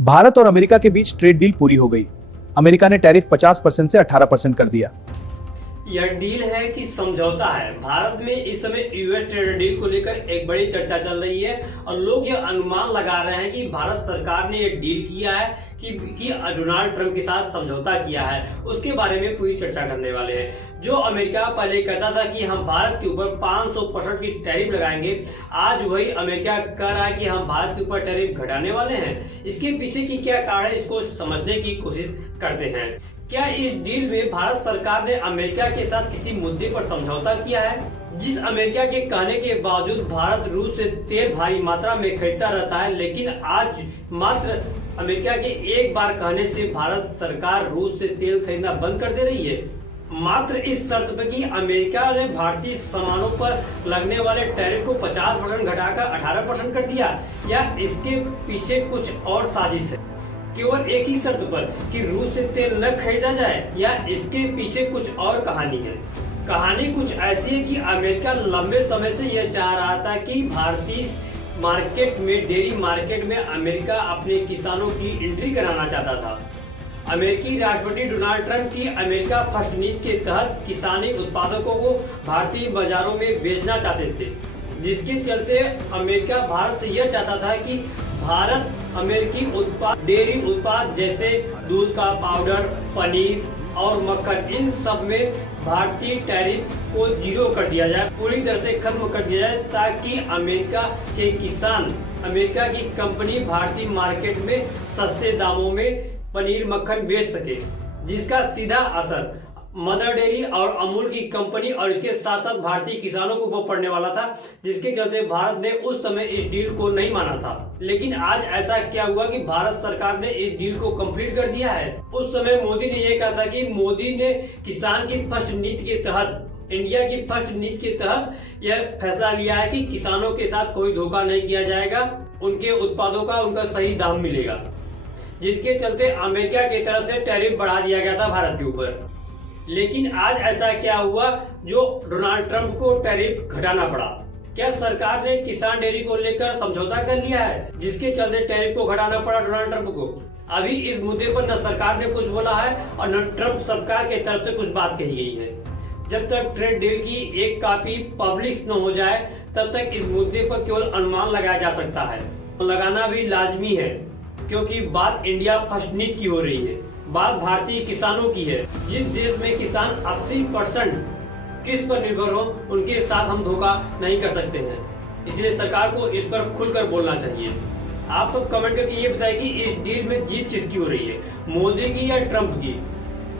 भारत और अमेरिका के बीच trade deal पूरी हो गई। अमेरिका ने टैरिफ 50% से 18% कर दिया। यह डील है कि समझौता है। भारत में इस समय यूएस ट्रेड डील को लेकर एक बड़ी चर्चा चल रही है और लोग यह अनुमान लगा रहे हैं कि भारत सरकार ने यह डील किया है कि डोनाल्ड ट्रंप के साथ समझौता किया है। उसके बारे में पूरी चर्चा करने वाले हैं। जो अमेरिका पहले कहता था कि हम भारत के ऊपर 500% की टैरिफ लगाएंगे, आज वही अमेरिका कह रहा है कि हम भारत के ऊपर टैरिफ घटाने वाले हैं। इसके पीछे की क्या कारण है, इसको समझने की कोशिश करते हैं। क्या इस डील में भारत सरकार ने अमेरिका के साथ किसी मुद्दे पर समझौता किया है? जिस अमेरिका के कहने के बावजूद भारत रूस से तेल भारी मात्रा में खरीदता रहता है, लेकिन आज मात्र अमेरिका के एक बार कहने से भारत सरकार रूस से तेल खरीदना बंद कर दे रही है, मात्र इस शर्त पर कि अमेरिका ने भारतीय सामानों पर लगने वाले टैरिफ को 50% घटाकर 18% कर दिया। या इसके पीछे कुछ और साजिश है? केवल एक ही शर्त पर कि रूस से तेल न खरीदा जाए, या इसके पीछे कुछ और कहानी है? कहानी कुछ ऐसी है कि अमेरिका लंबे समय से यह चाह रहा था कि भारतीय मार्केट में, डेयरी मार्केट में अमेरिका अपने किसानों की एंट्री कराना चाहता था। अमेरिकी राष्ट्रपति डोनाल्ड ट्रंप की अमेरिका फर्स्ट नीति के तहत किसानी उत्पादकों को भारतीय बाजारों में बेचना चाहते थे, जिसके चलते अमेरिका भारत से यह चाहता था कि भारत अमेरिकी उत्पाद, डेयरी उत्पाद जैसे दूध का पाउडर, पनीर और मक्खन, इन सब में भारतीय टैरिफ को जीरो कर दिया जाए, पूरी तरह से खत्म कर दिया जाए, ताकि अमेरिका के किसान, अमेरिका की कंपनी भारतीय मार्केट में सस्ते दामों में पनीर मक्खन बेच सके, जिसका सीधा असर मदर डेयरी और अमूल की कंपनी और इसके साथ साथ भारतीय किसानों को ऊपर पड़ने वाला था, जिसके चलते भारत ने उस समय इस डील को नहीं माना था। लेकिन आज ऐसा क्या हुआ कि भारत सरकार ने इस डील को कंप्लीट कर दिया है। उस समय मोदी ने यह कहा था कि मोदी ने किसान की फर्स्ट नीति के तहत, इंडिया की फर्स्ट नीति के तहत यह फैसला लिया है कि किसानों के साथ कोई धोखा नहीं किया जाएगा, उनके उत्पादों का उनका सही दाम मिलेगा, जिसके चलते अमेरिका की तरफ से टैरिफ बढ़ा दिया गया था भारत के ऊपर। लेकिन आज ऐसा क्या हुआ जो डोनाल्ड ट्रंप को टैरिफ घटाना पड़ा? क्या सरकार ने किसान डेयरी को लेकर समझौता कर लिया है, जिसके चलते टैरिफ को घटाना पड़ा डोनाल्ड ट्रंप को? अभी इस मुद्दे पर न सरकार ने कुछ बोला है और न ट्रंप सरकार की तरफ से कुछ बात कही गई है। जब तक ट्रेड डील की एक कॉपी पब्लिश न हो जाए, तब तक इस मुद्दे पर केवल अनुमान लगाया जा सकता है। लगाना भी लाजमी है, क्योंकि बात इंडिया फर्स्ट नीति की हो रही है, बात भारतीय किसानों की है। जिस देश में किसान 80% कृषि पर निर्भर हो, उनके साथ हम धोखा नहीं कर सकते हैं। इसलिए सरकार को इस पर खुलकर बोलना चाहिए। आप सब कमेंट करके ये बताइए कि इस डील में जीत किसकी हो रही है, मोदी की या ट्रंप की?